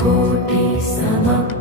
降臨様。